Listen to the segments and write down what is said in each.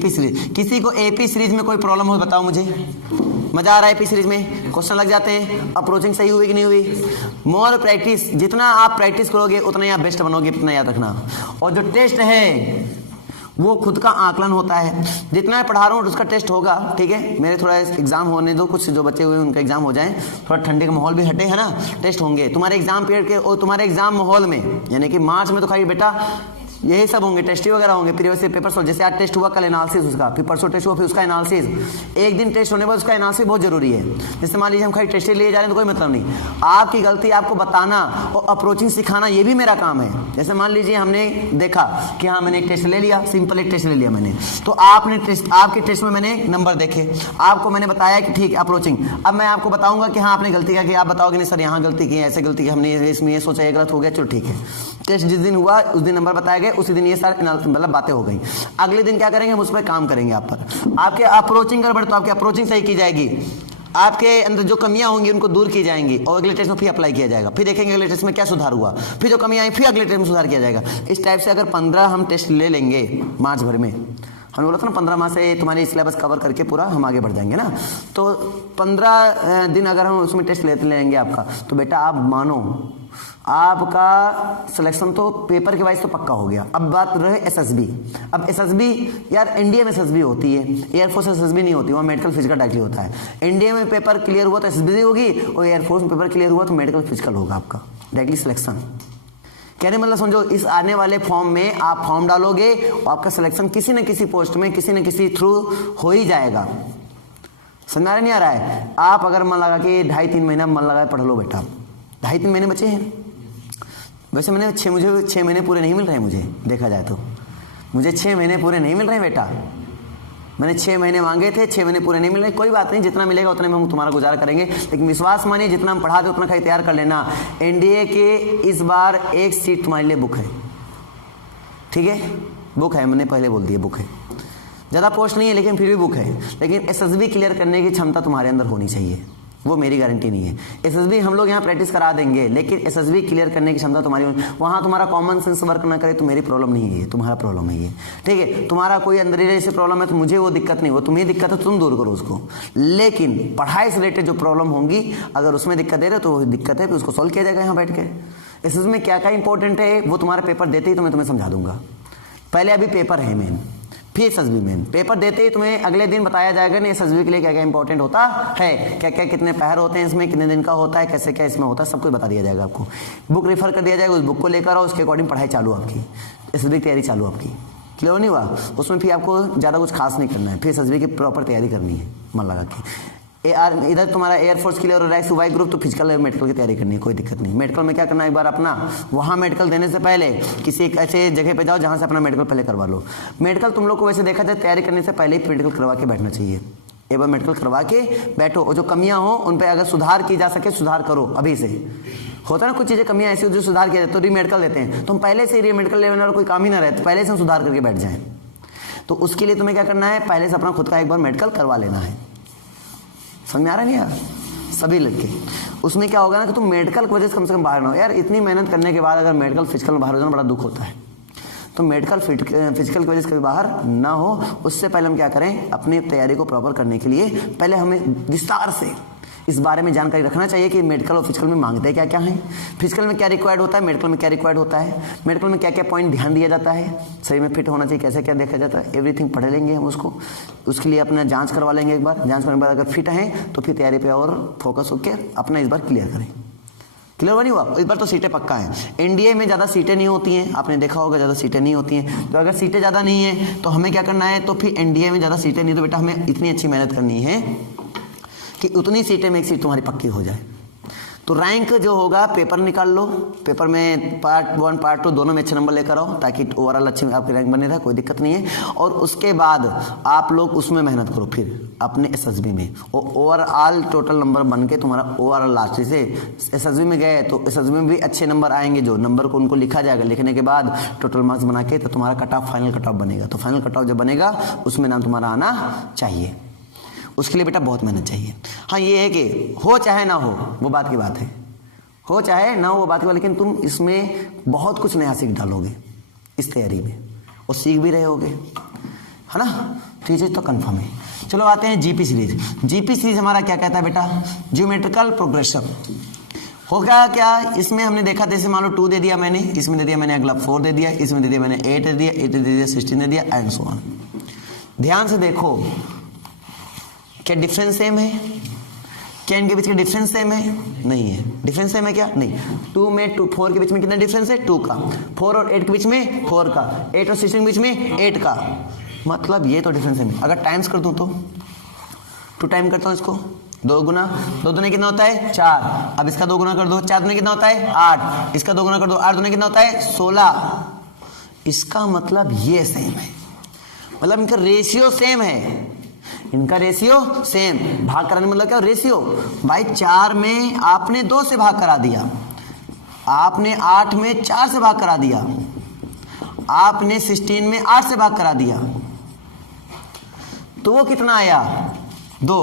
AP series, किसी को AP series में कोई प्रॉब्लम हो बताओ मुझे, मजा आ रहा है एपी सीरीज में, क्वेश्चन लग जाते हैं, अप्रोचिंग सही हुई कि नहीं हुई। मोर प्रैक्टिस, जितना आप प्रैक्टिस करोगे उतना ही आप बेस्ट बनोगे, इतना याद रखना। और जो टेस्ट है वो खुद का आकलन होता है, जितना मैं पढ़ा रहा हूँ उसका टेस्ट होगा, ठीक है। मेरे थोड़ा एग्जाम होने दो, कुछ जो बच्चे हुए उनका एग्जाम हो जाए, थोड़ा ठंडे का माहौल भी हटे, है ना, टेस्ट होंगे तुम्हारे एग्जाम पीरियड के। और तुम्हारे एग्जाम माहौल में यानी कि मार्च में तो खाली बेटा यही सब होंगे, टेस्ट वगैरह होंगे, प्रीवियस पेपर सॉल्व। जैसे आज टेस्ट हुआ, कल एनालिसिस उसका, फिर परसों टेस्ट हुआ, फिर उसका एनालिसिस। एक दिन टेस्ट होने पर उसका एनालिसिस बहुत जरूरी है। जैसे मान लीजिए हम खाली टेस्ट लिए जा रहे हैं तो कोई मतलब नहीं, आपकी गलती आपको बताना और अप्रोचिंग सिखाना, ये भी मेरा काम है। जैसे मान लीजिए हमने देखा कि हाँ मैंने एक टेस्ट ले लिया, सिंपल एक टेस्ट ले लिया मैंने, तो आपने टेस्ट, आपके टेस्ट में मैंने नंबर देखे, आपको मैंने बताया कि ठीक अप्रोचिंग। अब मैं आपको बताऊंगा कि हाँ आपने गलती की, आप बताओगे नहीं सर यहाँ गलती की, ऐसे गलती की, हमने इसमें ये सोचा ये गलत हो गया, चलो ठीक है। टेस्ट जिस दिन हुआ उस दिन नंबर बताए गए, उसी दिन ये सारे मतलब बातें हो गई। अगले दिन क्या करेंगे, हम उस पर काम करेंगे आप पर। आपके अप्रोचिंग गड़बड़ तो आपकी अप्रोचिंग सही की जाएगी, आपके अंदर जो कमियां होंगी उनको दूर की जाएंगी और अगले टेस्ट में फिर अप्लाई किया जाएगा। फिर देखेंगे अगले टेस्ट में क्या सुधार हुआ, फिर जो कमियां आई फिर अगले टेस्ट में सुधार किया जाएगा। इस टाइप से अगर 15 हम टेस्ट ले लेंगे मार्च भर में, हमने बोला था ना 15 माह से तुम्हारी सिलेबस कवर करके पूरा हम आगे बढ़ जाएंगे ना, तो 15 दिन अगर हम उसमें टेस्ट लेते लेंगे आपका, तो बेटा आप मानो आपका सिलेक्शन तो पेपर के वाइज तो पक्का हो गया। अब बात रहे एसएसबी। अब एसएसबी यार एनडीए में एसएसबी होती है, एयरफोर्स एसएसबी नहीं होती, वहाँ मेडिकल फिजिकल डायरेक्टली होता है। एनडीए में पेपर क्लियर हुआ तो एसएसबी होगी, और एयरफोर्स में पेपर क्लियर हुआ तो मेडिकल फिजिकल होगा आपका डायरेक्टली सिलेक्शन। कहने मतलब समझो, इस आने वाले फॉर्म में आप फॉर्म डालोगे और आपका सिलेक्शन किसी न किसी पोस्ट में किसी न किसी थ्रू हो ही जाएगा। समझ में नहीं आ रहा है? आप अगर मन लगा कि 2.5-3 महीना मन लगा पढ़ लो बेटा, 2.5-3 महीने बचे हैं। वैसे मुझे 6 महीने पूरे नहीं मिल रहे हैं, मुझे देखा जाए तो मुझे 6 महीने पूरे नहीं मिल रहे हैं बेटा। मैंने 6 महीने मांगे थे, 6 महीने पूरे नहीं मिल रहे। कोई बात नहीं, जितना मिलेगा उतने में हम तुम्हारा गुजारा करेंगे, लेकिन विश्वास मानिए जितना हम पढ़ाते उतना खाली तैयार कर लेना। एनडीए के इस बार एक सीट तुम्हारे लिए बुक है, ठीक है, बुक है, मैंने पहले बोल दिया बुक है। ज़्यादा पोस्ट नहीं है लेकिन फिर भी बुक है। लेकिन एसएसबी क्लियर करने की क्षमता तुम्हारे अंदर होनी चाहिए, वो मेरी गारंटी नहीं है। एसएसबी हम लोग यहाँ प्रैक्टिस करा देंगे, लेकिन एसएसबी क्लियर करने की क्षमता तुम्हारी, वहाँ तुम्हारा कॉमन सेंस वर्क ना करे तो मेरी प्रॉब्लम नहीं है, तुम्हारा प्रॉब्लम है ये, ठीक है। तुम्हारा कोई अंदर जैसे प्रॉब्लम है तो मुझे वो दिक्कत नहीं, वो तुम्हें दिक्कत है, तुम दूर करो उसको। लेकिन पढ़ाई से रिलेटेड जो प्रॉब्लम होंगी, अगर उसमें दिक्कत दे रहे हो तो वो दिक्कत है, फिर उसको सॉल्व किया जाएगा यहाँ बैठ के। एसएसबी में क्या क्या इंपॉर्टेंट है वो तुम्हारे पेपर देते ही तो मैं तुम्हें समझा दूंगा। पहले अभी पेपर है मेन, फिर एसएसबी मेन। पेपर देते ही तुम्हें अगले दिन बताया जाएगा नहीं एसएसबी के लिए क्या क्या इंपॉर्टेंट होता है, क्या क्या कितने पहर होते हैं इसमें, कितने दिन का होता है, कैसे क्या इसमें होता है, सब कुछ बता दिया जाएगा आपको। बुक रेफर कर दिया जाएगा, उस बुक को लेकर आओ, उसके अकॉर्डिंग पढ़ाई चालू आपकी, एसएसबी की तैयारी चालू आपकी। क्लियर नहीं हुआ? उसमें फिर आपको ज़्यादा कुछ खास नहीं करना है, फिर एसएसबी की प्रॉपर तैयारी करनी है मन लगा के। इधर तुम्हारा एयरफोर्स क्लियर हो रहा है वाई ग्रुप, तो फिजिकल मेडिकल की तैयारी करनी है, कोई दिक्कत नहीं। मेडिकल में क्या करना है, एक बार अपना वहाँ मेडिकल देने से पहले किसी एक ऐसे जगह पे जाओ जहाँ से अपना मेडिकल पहले करवा लो। मेडिकल तुम लोग को वैसे देखा जाए तैयारी करने से पहले ही मेडिकल करवा के बैठना चाहिए। एक बार मेडिकल करवा के बैठो, और जो कमियाँ हो उन पर अगर सुधार की जा सके सुधार करो अभी से। होता है ना कुछ चीज़ें कमियाँ ऐसी जो सुधार किया जाए तो री मेडिकल देते हैं, तो हम पहले से री मेडिकल लेने वाला कोई काम ही ना रहे, तो पहले से हम सुधार करके बैठ जाएँ। तो उसके लिए तुम्हें क्या करना है, पहले से अपना खुद का एक बार मेडिकल करवा लेना है। समझ में आ रहा नहीं यार? सभी लड़के उसमें क्या होगा ना कि तुम मेडिकल की वजह से कम बाहर ना हो। यार इतनी मेहनत करने के बाद अगर मेडिकल फिजिकल में बाहर हो जाना बड़ा दुख होता है। तो मेडिकल फिजिकल की वजह से कभी बाहर ना हो, उससे पहले हम क्या करें, अपनी तैयारी को प्रॉपर करने के लिए पहले हमें विस्तार से इस बारे में जानकारी रखना चाहिए कि मेडिकल और फिजिकल में मांगते क्या क्या हैं, फिजिकल में क्या रिक्वायर्ड होता है, मेडिकल में क्या रिक्वायर्ड होता है, मेडिकल में क्या क्या पॉइंट ध्यान दिया जाता है, शरीर में फिट होना चाहिए, कैसे क्या देखा जाता है, एवरीथिंग पढ़ लेंगे हम उसको। उसके लिए अपना जांच करवा लेंगे एक बार, जांच करने के बाद अगर फिट हैं तो फिर तैयारी पे और फोकस होकर अपना इस बार क्लियर करें। क्लियर नहीं हुआ? इस बार तो सीटें पक्का हैं। एनडीए में ज़्यादा सीटें नहीं होती हैं, आपने देखा होगा ज़्यादा सीटें नहीं होती हैं। तो अगर सीटें ज़्यादा नहीं हैं तो हमें क्या करना है, तो फिर एनडीए में ज़्यादा सीटें नहीं, तो बेटा हमें इतनी अच्छी मेहनत करनी है कि उतनी सीटें में एक सीट तुम्हारी पक्की हो जाए। तो रैंक जो होगा पेपर निकाल लो, पेपर में पार्ट 1 पार्ट 2 दोनों में अच्छे नंबर लेकर आओ ताकि ओवरऑल अच्छी आपकी रैंक बने रहे, कोई दिक्कत नहीं है। और उसके बाद आप लोग उसमें मेहनत करो फिर अपने एसएसबी में, और ओवरऑल टोटल नंबर बन के तुम्हारा ओवरऑल लास्ट से एसएसबी में गए तो एसएसबी में भी अच्छे नंबर आएंगे, जो नंबर को उनको लिखा जाएगा, लिखने के बाद टोटल मार्क्स बना के तो तुम्हारा cut off final cut off बनेगा। तो फाइनल कट ऑफ जब बनेगा उसमें नाम तुम्हारा आना चाहिए। उसके लिए बेटा बहुत मेहनत चाहिए। हाँ ये है कि हो चाहे ना हो वो बात की बात है, हो चाहे ना हो वो बात की बात, लेकिन तुम इसमें बहुत कुछ नया सीख डालोगे इस तैयारी में और सीख भी रहे होगे, है ना। तो ये चीज तो कंफर्म है। चलो आते हैं जीपी सीरीज। जीपी सीरीज हमारा क्या कहता है बेटा, ज्योमेट्रिकल प्रोग्रेशन। होगा क्या, इसमें हमने देखा जैसे मान लो 2 दे दिया मैंने, इसमें दे दिया मैंने अगला 4 दे दिया, इसमें दे दिया मैंने 8 दे दिया, 8 दे दिया 16 दे दिया एंड सो ऑन। ध्यान से देखो क्या डिफरेंस सेम है, क्या इनके बीच का डिफरेंस सेम है? नहीं है। डिफरेंस सेम है क्या? नहीं। 2 में 4 के बीच में कितना डिफरेंस है? 2 का। 4 और 8 के बीच में 4 का। 8 और 16 के बीच में 8 का। मतलब ये तो डिफरेंस है। अगर टाइम्स कर दूं तो 2 टाइम करता हूं इसको, 2 गुना, 2 दुने कितना होता है? 4। अब इसका 2 गुना कर दो, 4 दुने कितना होता है? 8। इसका 2 गुना कर दो, 8 दुने कितना होता है? 16। इसका मतलब ये सेम है, मतलब इनका रेशियो सेम है। इनका रेशियो सेम। भाग कराने मतलब क्या? रेशियो। भाई 4 में आपने 2 से भाग करा दिया, आपने 8 में 4 से भाग करा दिया, आपने 16 में 8 से भाग करा दिया, तो वो कितना आया? 2।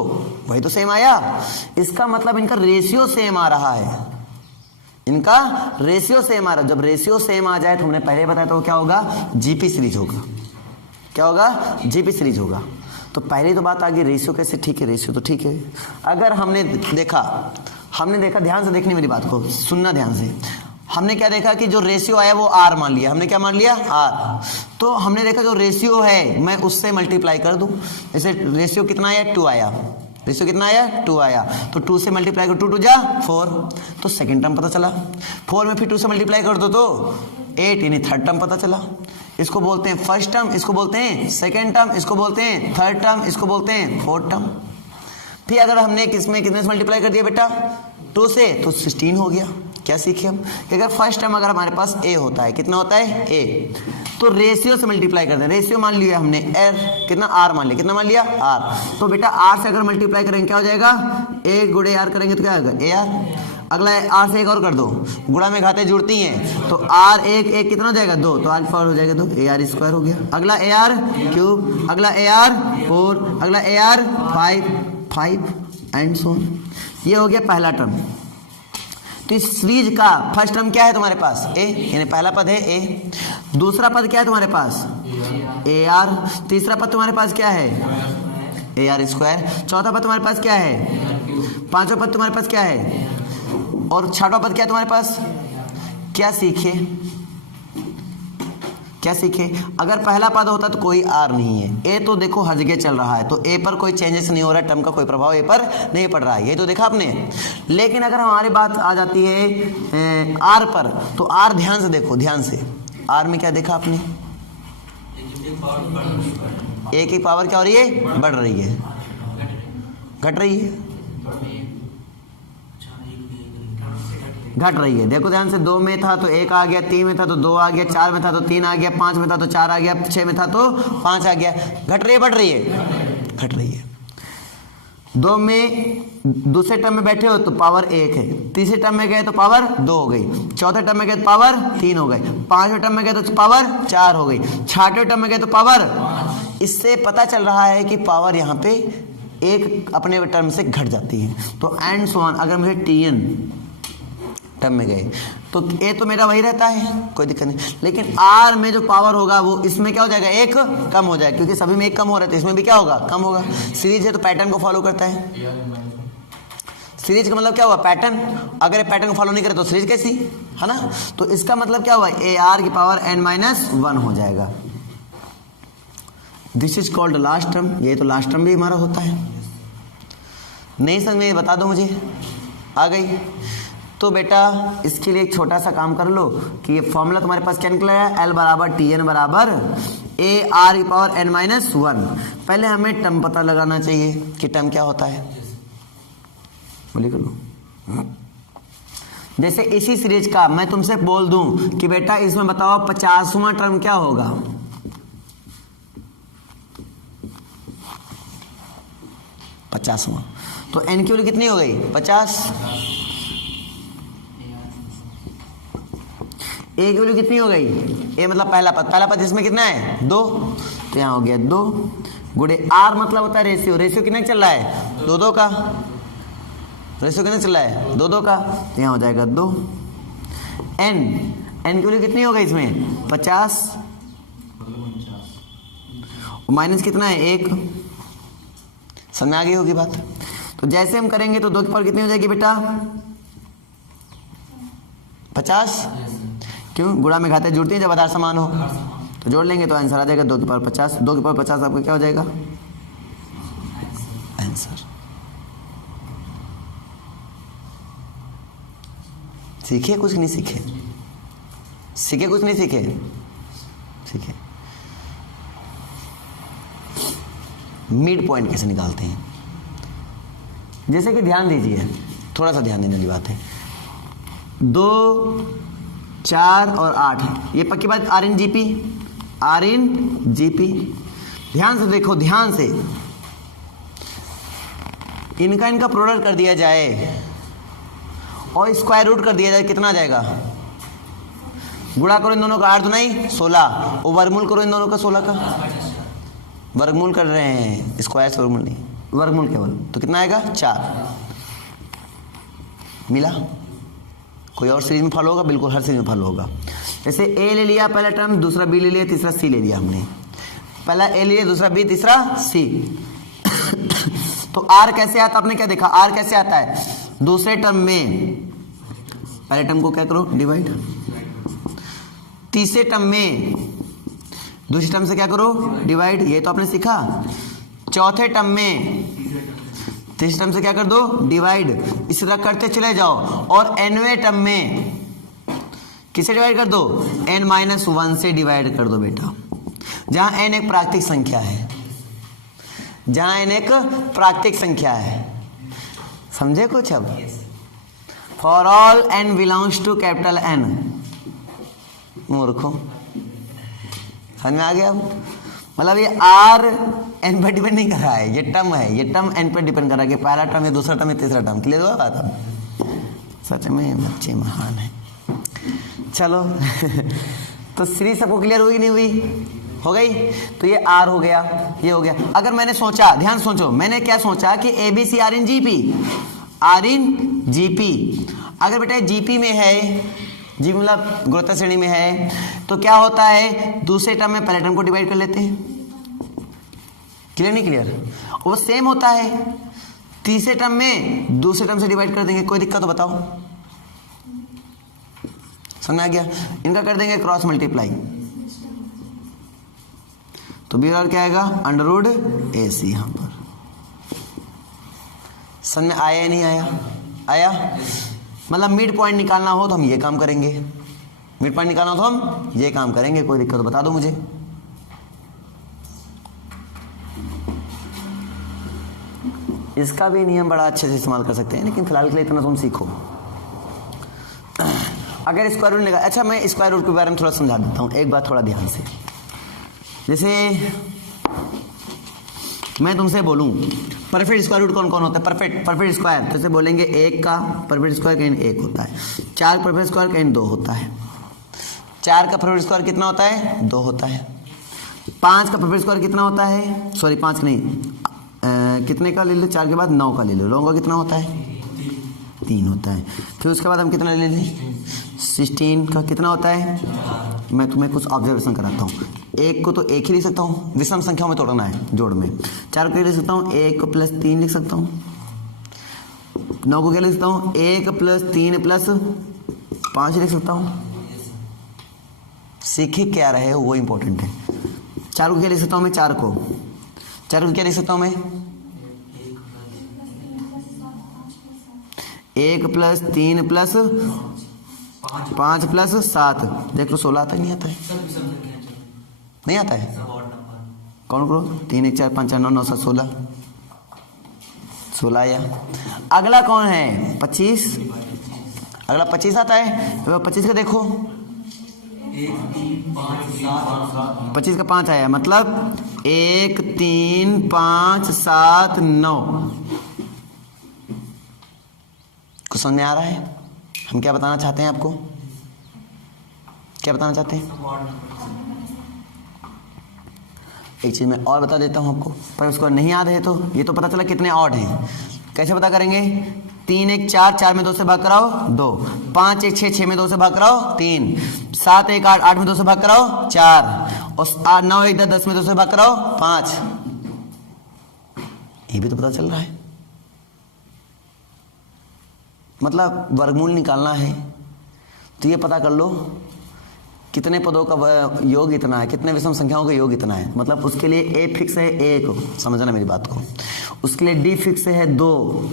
वही तो सेम आया। इसका मतलब इनका रेशियो सेम आ रहा है, इनका रेशियो सेम आ रहा है। जब रेशियो सेम आ जाए तो हमने पहले बताया तो क्या होगा? जीपी सीरीज होगा। क्या होगा? जीपी सीरीज होगा। तो पहले तो बात आ गई रेशियो कैसे? ठीक है, रेशियो तो ठीक है। अगर हमने देखा ध्यान से देखने मेरी बात को सुनना ध्यान से। हमने क्या देखा कि जो रेशियो आया वो आर मान लिया। हमने क्या मान लिया? आर। तो हमने देखा जो रेशियो है मैं उससे मल्टीप्लाई कर दूं। जैसे रेशियो कितना आया? 2 आया। रेशियो कितना आया? 2 आया। तो 2 से मल्टीप्लाई कर, 2 2 जा 4, तो सेकंड टर्म पता चला। 4 में फिर 2 से मल्टीप्लाई कर दो तो 8, यानी थर्ड टर्म पता चला। इसको बोलते हैं फर्स्ट टर्म, इसको बोलते हैं सेकंड टर्म, इसको बोलते हैं थर्ड टर्म, इसको बोलते हैं फोर्थ टर्म। फिर अगर हमने कितने से मल्टीप्लाई कर दिया बेटा? 2 से, तो 16 हो गया। क्या सीखे हम कि अगर फर्स्ट टर्म अगर हमारे पास a होता है, कितना होता है? a, तो रेशियो से मल्टीप्लाई करते हैं। रेशियो मान लिया हमने r, कितना? r मान लिया। कितना मान लिया? r। तो बेटा r से अगर मल्टीप्लाई करेंगे क्या हो जाएगा? a गुणे r करेंगे तो क्या होगा? ar। अगला r से एक और कर दो, गुणा में घातें जुड़ती हैं, तो r एक कितना हो जाएगा? 2, तो r पावर हो जाएगा 2, ar स्क्वायर हो गया। अगला ar क्यूब, अगला ar 4, अगला ar 5 एंड सो ऑन। ये हो गया पहला टर्म। तो इस सीरीज का फर्स्ट टर्म क्या है तुम्हारे पास? a, यानी पहला पद है a। दूसरा पद क्या है तुम्हारे पास? ar। तीसरा पद तुम्हारे पास क्या है? ar square. चौथा पद तुम्हारे पास क्या है? पांचवा पद तुम्हारे पास क्या है? और छठवां पद क्या है तुम्हारे पास? क्या सीखे? क्या सीखे? अगर पहला पद होता तो कोई आर नहीं है। ए तो देखो हर जगह चल रहा है, तो ए पर कोई चेंजेस नहीं हो रहा है, टर्म का कोई प्रभाव ए पर नहीं पड़ रहा है, ये तो देखा आपने। लेकिन अगर हमारी बात आ जाती है आर पर, तो आर ध्यान से देखो, ध्यान से। आर में क्या देखा आपने? ए की पावर क्या हो रही है? बढ़ रही है, घट रही है, घट रही है। देखो ध्यान से, 2 में था तो 1 आ गया, 3 में था तो 2 आ गया, 4 में था तो 3 आ गया, 5 में था तो 4 आ गया, 6 में था तो 5 आ गया। घट रही है, बढ़ रही है? घट रही है। 2 में दूसरे टर्म में बैठे हो तो पावर 1 है, तीसरे टर्म में गए तो पावर 2 हो गई, चौथे टर्म में गए तो पावर 3 हो गई, पांचवें टर्म में गए तो पावर 4 हो गई, छठवें टर्म में गए तो पावर। इससे पता चल रहा है कि पावर यहाँ पे एक अपने टर्म से घट जाती है। तो एंड सो ऑन। अगर मुझे tn टर्म में गए तो ए तो मेरा वही रहता है, कोई दिक्कत नहीं, लेकिन आर में जो पावर होगा वो इसमें क्या हो जाएगा? 1 कम हो जाएगा, क्योंकि सभी में 1 कम हो रहा है तो इसमें भी क्या होगा? कम होगा। सीरीज है तो पैटर्न को फॉलो करता है। सीरीज का मतलब क्या हुआ? पैटर्न। अगर पैटर्न को फॉलो नहीं करे तो सीरीज कैसी, है ना? तो इसका मतलब क्या हुआ? ए आर की पावर n-1 हो जाएगा। This is called last term. ये तो लास्ट टर्म भी हमारा होता है। नहीं समझ में? बता दो मुझे। आ गई? तो बेटा इसके लिए एक छोटा सा काम कर लो कि ये फॉर्मूला तुम्हारे पास क्या निकला है? L बराबर TN बराबर ए आर की पावर n-1। पहले हमें टर्म पता लगाना चाहिए कि टर्म क्या होता है। बोलिए कर लो। जैसे इसी सीरीज का मैं तुमसे बोल दूं कि बेटा इसमें बताओ 50वां टर्म क्या होगा? पचासवां। तो n की वैल्यू कितनी हो गई? 50। ए की वैल्यू कितनी हो गई? ए मतलब पहला पद, पहला पद इसमें कितना है? 2, तो यहाँ हो गया 2 गुणे आर मतलब होता है रेशियो। रेशियो कितना चल रहा है? 2-2 का। रेशियो कितना चल रहा है? 2-2 का, तो यहाँ हो जाएगा 2। एन की वैल्यू कितनी हो गई इसमें? 50। माइनस कितना है 1। समझ में आ गई होगी बात। तो जैसे हम करेंगे तो 2 की पावर कितनी हो जाएगी बेटा 50। क्यों, गुणा में घाते जुड़ती हैं जब आधार समान हो, तो जोड़ लेंगे तो आंसर आ जाएगा 2 की पावर 50। 2 की पावर 50 आपका क्या हो जाएगा आंसर। सीखे कुछ नहीं सीखे, सीखे कुछ नहीं सीखे, सीखे मिड पॉइंट कैसे निकालते हैं। जैसे कि ध्यान दीजिए, थोड़ा सा ध्यान देने वाली बात है। 2, 4 और 8 ये पक्की बात। R in GP, R in GP. ध्यान से देखो, ध्यान से, इनका प्रोडक्ट कर दिया जाए और स्क्वायर रूट कर दिया जाए, कितना आ जाएगा। गुणा करो इन दोनों का, 8 दुनाई 16, और वर्गमूल करो इन दोनों का 16 का। वर्गमूल कर रहे हैं, स्क्वायर से वर्गमूल नहीं, वर्गमूल केवल, तो कितना आएगा 4। मिला। कोई और सीरीज में फॉलो होगा, बिल्कुल हर सीरीज में फॉलो होगा। जैसे ए ले लिया पहला टर्म, दूसरा बी ले लिया, तीसरा सी ले लिया हमने। पहला ए ले लिया, दूसरा बी, तीसरा सी। तो आर कैसे आता, आपने क्या देखा, आर कैसे आता है। दूसरे टर्म में पहले टर्म को क्या करो डिवाइड, तीसरे टर्म में दूसरे टर्म से क्या करो डिवाइड, ये तो आपने सीखा। चौथे टर्म में तीसरे टर्म से क्या कर दो डिवाइड, इस तरह करते चले जाओ। और nवें टर्म में किसे डिवाइड कर दो, n-1 से डिवाइड कर दो बेटा। जहां n एक प्राकृतिक संख्या है, जहां n एक प्राकृतिक संख्या है, समझे कुछ। अब for all n belongs to capital N, मूर्खों समझ में आ गया। अब मतलब ये आर एन पर डिपेंड नहीं कर रहा है, ये टर्म है, ये टर्म एन पर डिपेंड कर रहा है कि पहला टर्म है, दूसरा टर्म है, तीसरा टर्म। क्लियर हुआ बात। अब सच में बच्चे महान है। चलो तो सीरीज सबको क्लियर हुई नहीं हुई, हो गई। तो ये आर हो गया, ये हो गया। अगर मैंने सोचा, ध्यान सोचो, मैंने क्या सोचा कि A B C R in GP, R in GP. अगर बेटा जीपी में है, जी मतलब गुरुत्व श्रेणी में है, तो क्या होता है दूसरे टर्म में पहले टर्म को डिवाइड कर लेते हैं। क्लियर नहीं क्लियर, वो सेम होता है। तीसरे टर्म में दूसरे टर्म से डिवाइड कर देंगे, कोई दिक्कत तो बताओ, समझ आ गया। इनका कर देंगे क्रॉस मल्टीप्लाई, तो बी और क्या आएगा अंडर रूट ए सी। यहां पर समझ में आया या नहीं आया, आया। मतलब मिड पॉइंट निकालना हो तो हम ये काम करेंगे, मिड पॉइंट निकालना हो तो हम ये काम करेंगे। कोई दिक्कत तो बता दो मुझे। इसका भी नियम बड़ा अच्छे से इस्तेमाल कर सकते हैं, लेकिन फिलहाल के लिए इतना तुम सीखो। अगर स्क्वायर रूट निकाल, अच्छा मैं स्क्वायर रूट के बारे में थोड़ा समझा देता हूँ, एक बात थोड़ा ध्यान से। जैसे मैं तुमसे बोलूं परफेक्ट स्क्वायर रूट कौन कौन होता है, परफेक्ट स्क्वायर, तो जैसे बोलेंगे 1 का परफेक्ट स्क्वायर कहीं 1 होता है, 4 का परफेक्ट स्क्वायर कहीं 2 होता है, 4 का परफेक्ट स्क्वायर कितना होता है 2 होता है, 5 का परफेक्ट स्क्वायर कितना होता है, सॉरी 5 नहीं, कितने का ले लो, 4 के बाद 9 का ले लो, 9 का कितना होता है 3 होता है। फिर उसके बाद हम कितना ले लें 16 का कितना होता है। मैं तुम्हें कुछ ऑब्जर्वेशन कराता हूँ। 1 को तो 1 ही लिख सकता हूँ, विषम संख्याओं में तोड़ना है जोड़ में। 4 को लिख सकता हूँ 1 को प्लस 3 लिख सकता हूँ। 9 को क्या लिख सकता हूँ 1 प्लस 3 प्लस 5 लिख सकता हूँ। सीखे क्या रहे हो वो इंपॉर्टेंट है। 4 को क्या लिख सकता हूँ मैं, 4 को क्या लिख सकता हूँ मैं 1 प्लस 3 प्लस 5 प्लस 7, देख लो 16 आता है, नहीं आता है, नहीं आता है। कौन करो 3 1 4 5 9 9 7 16 आया। अगला कौन है 25, अगला 25 आता है। तो 25 का देखो 25 का 5 आया, मतलब 1 3 5 7 9। कुछ समझ में आ रहा है हम क्या बताना चाहते हैं आपको, क्या बताना चाहते हैं। एक चीज मैं और बता देता हूं आपको, पर उसको नहीं याद है तो ये तो पता चला कितने ऑड हैं। कैसे पता करेंगे, 3 1 4, 4 में 2 से भाग कराओ 2, 5 1 6, 6 में 2 से भाग कराओ 3, 7 1 8, 8 में 2 से भाग कराओ 4, और 8 9 1 10 में 2 से भाग कराओ 5, ये भी तो पता चल रहा है। मतलब वर्गमूल निकालना है तो ये पता कर लो कितने पदों का योग इतना है, कितने विषम संख्याओं का योग इतना है। मतलब उसके लिए ए फिक्स है 1, समझना मेरी बात को। उसके लिए डी फिक्स है 2,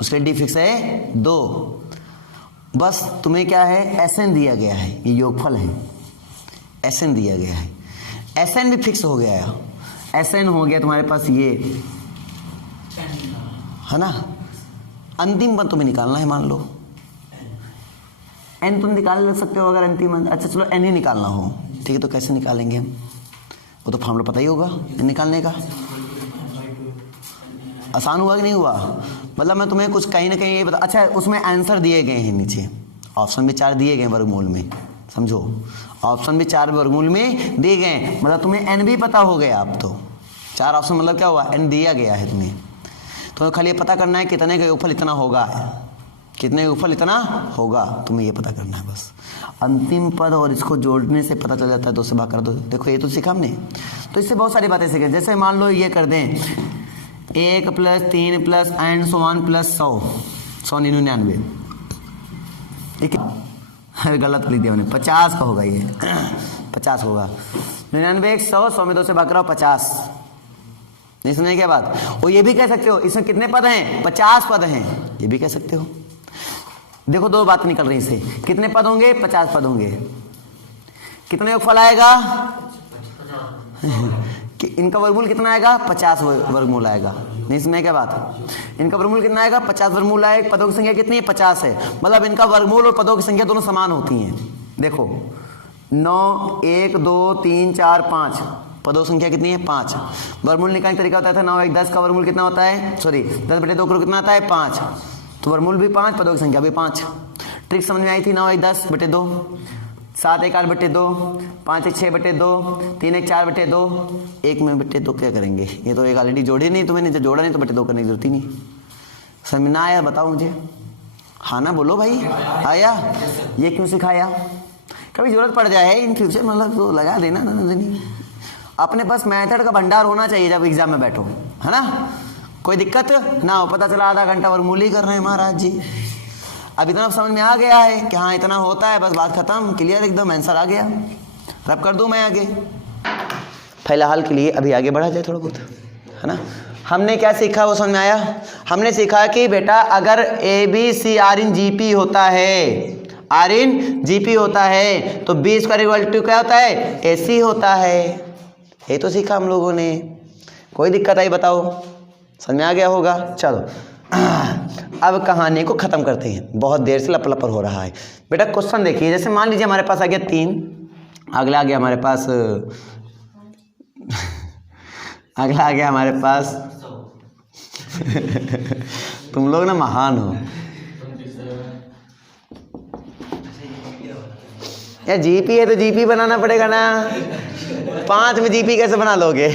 उसके लिए डी फिक्स है 2। बस तुम्हें क्या है, एसएन दिया गया है, ये योगफल है, एसएन दिया गया है। एसएन भी फिक्स हो गया है, एसएन हो गया तुम्हारे पास ये है ना। अंतिम पद तुम्हें निकालना है, मान लो एन तुम निकाल सकते हो अगर अंतिम। अच्छा चलो एन ही निकालना हो, ठीक है, तो कैसे निकालेंगे हम, वो तो फॉर्मूला पता ही होगा एन निकालने का। आसान हुआ कि नहीं हुआ? मतलब मैं तुम्हें कुछ कहीं ना कहीं ये बता। अच्छा उसमें आंसर दिए गए हैं, नीचे ऑप्शन भी 4 दिए गए वर्गमूल में, समझो ऑप्शन भी 4 वर्गमूल में दिए गए, मतलब तुम्हें एन भी पता हो गया। अब तो 4 ऑप्शन मतलब क्या हुआ, एन दिया गया है तुम्हें, तो खाली ये पता करना है कितने का योगफल इतना होगा, कितने योगफल इतना होगा, तुम्हें ये पता करना है बस। अंतिम पद और इसको जोड़ने से पता चल जाता है, 2 से भाग कर दो। देखो ये तो सीखा हमने, तो इससे बहुत सारी बातें सीखें। जैसे मान लो ये कर दें 1 + 3 + एंड सो ऑन + 100 ठीक है, गलत लिख दिया मैंने, 50 का होगा ये 50 होगा। 99 100 100 में 2 से भाग कराओ 50, नहीं सुनिए क्या बात। और ये भी कह सकते हो इसमें कितने पद हैं, 50 पद हैं, ये भी कह सकते हो। देखो 2 बात निकल रही से, कितने पद होंगे, 50 पद होंगे, कितने योगफल आएगा कि इनका वर्गमूल कितना आएगा, 50 वर्गमूल आएगा, नहीं सुनिए क्या बात। इनका वर्गमूल कितना आएगा, 50 वर्गमूल आएगा। पदों की संख्या कितनी है, 50 है, मतलब इनका वर्गमूल और पदों की संख्या दोनों समान होती हैं। देखो 9 1 2 3 4 5, पदों संख्या कितनी है, 5। वर्गमूल निकालने का तरीका होता था 9 1 10 का वर्गमूल कितना होता है, सॉरी 10/2 करो कितना आता है, 5। तो वर्गमूल भी 5, पदों की संख्या भी 5। ट्रिक समझ में आई थी। 9 1 10/2, 7 1 8/2, 5 1 6/2, 3 1 4/2, 1 में 2 क्या करेंगे, ये तो एक ऑलरेडी जोड़ी नहीं, तुम्हें नहीं जोड़ा नहीं तो 2 करने की जरूरत ही नहीं। समझ ना आया बताओ मुझे, हाँ ना बोलो भाई, आया? ये क्यों सिखाया, कभी जरूरत पड़ जाए इन फ्यूचर मतलब तो लगा देना ना। अपने पास मेथड का भंडार होना चाहिए जब एग्जाम में बैठो, है ना, कोई दिक्कत ना हो। पता चला आधा घंटा वर्गमूल ही कर रहे हैं महाराज जी। अब इतना समझ में आ गया है कि हाँ इतना होता है, बस बात खत्म, क्लियर एकदम, आंसर आ गया। रब कर दूं मैं आगे, फिलहाल के लिए अभी आगे बढ़ा जाए थोड़ा बहुत, है ना। हमने क्या सीखा वो समझ में आया? हमने सीखा कि बेटा अगर ABC R इन GP होता है, R इन GP होता है, तो B² = क्या होता है, AC होता है। ये तो सीखा हम लोगों ने, कोई दिक्कत आई बताओ, समझ में आ गया होगा। चलो अब कहानी को खत्म करते हैं, बहुत देर से लपलपर हो रहा है। बेटा क्वेश्चन देखिए, जैसे मान लीजिए हमारे पास आ गया 3, अगला आ गया हमारे पास अगला आ गया हमारे पास तुम लोग ना महान हो यार। GP है तो GP बनाना पड़ेगा ना, 5 में GP कैसे बना लोगे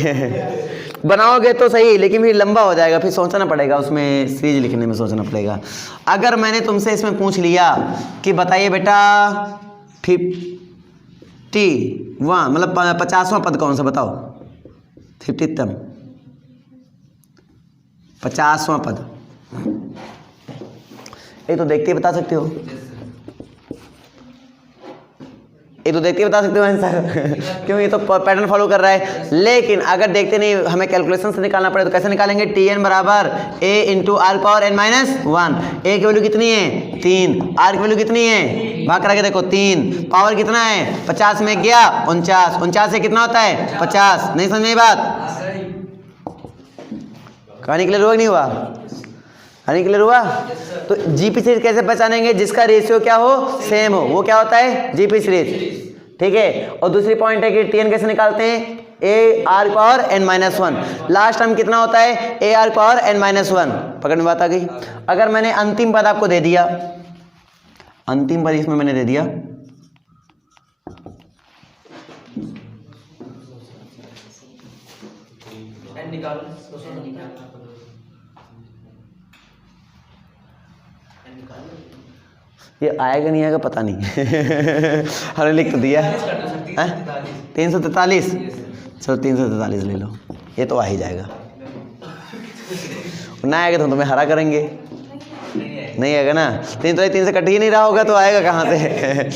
बनाओगे तो सही, लेकिन फिर लंबा हो जाएगा, फिर सोचना पड़ेगा, उसमें सीरीज लिखने में सोचना पड़ेगा। अगर मैंने तुमसे इसमें पूछ लिया कि बताइए बेटा 51 मतलब 50वां पद कौन सा, बताओ 50th 50वां पद, ये तो देखते ही बता सकते हो, ये तो देखते बता सकते हो आंसर क्यों, ये तो पैटर्न फॉलो कर रहा है। लेकिन अगर देखते नहीं, हमें कैलकुलेशन से निकालना पड़े, तो कैसे निकालेंगे, Tn बराबर A × r⁻n−1। A की वैल्यू कितनी है 3, r की वैल्यू कितनी है, भाग करा के देखो 3, पावर कितना है 50 में गया 49, 49 से कितना होता है 50। नहीं समझ में बात, कहानी क्लियर हुआ नहीं हुआ, कहानी क्लियर हुआ। तो GP सीरीज कैसे पहचानेंगे, जिसका रेशियो क्या हो, सेम हो, वो क्या होता है GP सीरीज, ठीक है। और दूसरी पॉइंट है कि Tn कैसे निकालते हैं, AR⁻n−1, लास्ट टर्म कितना होता है AR⁻n−1, पकड़ में बात आ गई। अगर मैंने अंतिम पद आपको दे दिया, अंतिम पद इसमें मैंने दे दिया, ये आएगा नहीं आएगा पता नहीं हमने लिख तो दिया है। 343, चलो 343 ले लो, ये तो आ ही जाएगा। ना आएगा तो तुम्हें हरा करेंगे, नहीं आएगा ना, 3 से कट ही नहीं रहा होगा तो आएगा कहाँ से।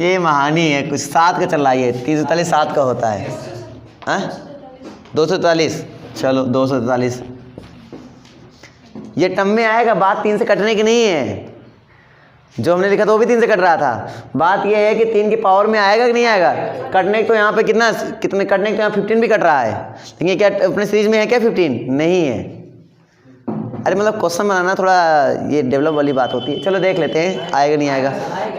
ये महानी है, कुछ 7 का चल रहा है, 343 7 का होता है। हाँ 243, चलो 243, ये टर्म में आएगा, बात 3 से कटने की नहीं है। जो हमने लिखा था वो भी 3 से कट रहा था, बात ये है कि 3 की पावर में आएगा कि नहीं आएगा। कटने तो यहाँ पे कितने कटने तो यहाँ 15 भी कट रहा है, लेकिन क्या अपने सीरीज में है क्या 15? नहीं है। अरे मतलब क्वेश्चन बनाना थोड़ा ये डेवलप वाली बात होती है। चलो देख लेते हैं आएगा नहीं आएगा।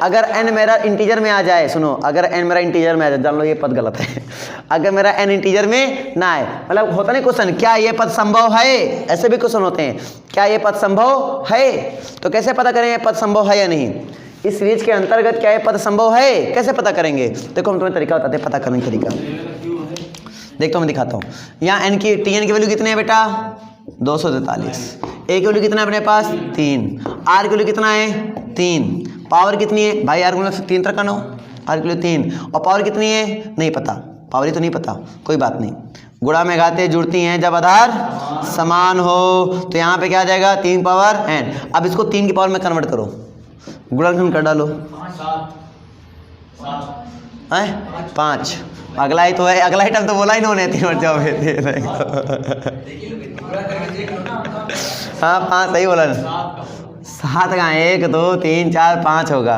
अगर n मेरा इंटीजर में आ जाए, सुनो, अगर n मेरा इंटीजर में आ जाए, जान लो ये पद गलत है। अगर मेरा n इंटीजर में ना आए, मतलब होता नहीं क्वेश्चन, क्या ये पद संभव है, ऐसे भी क्वेश्चन होते हैं, क्या ये पद संभव है, तो कैसे पता करें ये पद संभव है या नहीं। इस सीरीज के अंतर्गत क्या ये पद संभव है, कैसे पता करेंगे। देखो हम तुम्हें तरीका बताते हैं पता करने का तरीका। देखो मैं दिखाता हूँ, यहाँ n की tn की वैल्यू कितनी है बेटा 243, ए की वैल्यू कितना है अपने पास 3, आर की वैल्यू कितना है 3, पावर कितनी है भाई, आर की 3 तक नो, आर की वैल्यू 3, और पावर कितनी है नहीं पता, पावर ही तो नहीं पता, कोई बात नहीं। गुणा में घातें जुड़ती हैं जब आधार समान हो, तो यहाँ पे क्या आ जाएगा 3 पावर n। अब इसको 3 की पावर में कन्वर्ट करो, गुणनखंड कर डालो, 5, अगला ही तो है, अगला ही टर्म तो बोला ही इन्होंने 3 और जाओ। हाँ 5 सही बोला ना, 7 का 1 2 3 4 5 होगा,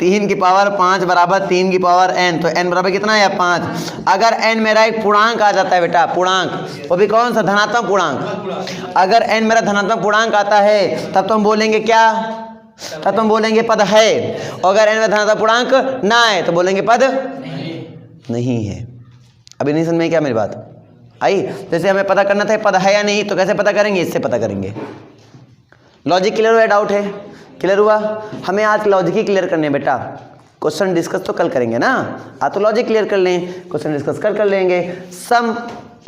3 की पावर 5 बराबर 3 की पावर n, तो n बराबर कितना है 5। अगर n मेरा एक पूर्णांक आ जाता है बेटा, पूर्णांक, वो भी कौन सा, धनात्मक पूर्णांक। अगर n मेरा धनात्मक पूर्णांक आता है तब तो हम बोलेंगे क्या, तब तो हम बोलेंगे पद है। अगर n मेरा धनात्मक पूर्णांक ना है तो बोलेंगे पद नहीं है। अभी नहीं समझ में क्या मेरी बात आई। जैसे हमें पता करना था पद है या नहीं, तो कैसे पता करेंगे, इससे पता करेंगे। लॉजिक क्लियर हुआ, डाउट है, क्लियर हुआ। हमें आज लॉजिक ही क्लियर करने बेटा, क्वेश्चन डिस्कस तो कल करेंगे ना, आज तो लॉजिक क्लियर कर लें, क्वेश्चन डिस्कस कल कर लेंगे। सम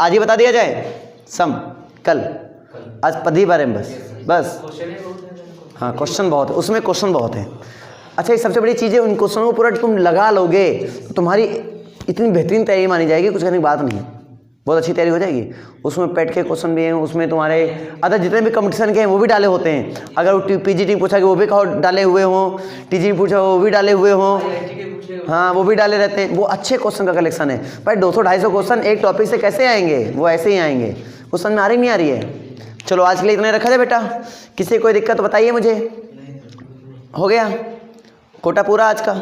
आज ही बता दिया जाए, सम कल, आज पद ही बारे में बस। हाँ क्वेश्चन बहुत है, उसमें क्वेश्चन बहुत है। अच्छा एक सबसे बड़ी चीज़ है, उन क्वेश्चनों को पूरा तुम लगा लोगे तो तुम्हारी इतनी बेहतरीन तैयारी मानी जाएगी, कुछ करने की बात नहीं है, बहुत अच्छी तैयारी हो जाएगी। उसमें पेट के क्वेश्चन भी हैं, उसमें तुम्हारे अदर जितने भी कंपटीशन के हैं वो भी डाले होते हैं। अगर पीजीटी पूछा कि वो भी कहो डाले हुए हों, टीजी पूछा वो भी डाले हुए हों, हाँ वो भी डाले रहते हैं। वो अच्छे क्वेश्चन का कलेक्शन है भाई। 200-250 क्वेश्चन एक टॉपिक से कैसे आएंगे, वो ऐसे ही आएंगे। क्वेश्चन में आ रही नहीं आ रही है। चलो आज के लिए इतना रखा जाए बेटा, किसी कोई दिक्कत तो बताइए मुझे। हो गया कोटा पूरा आज का।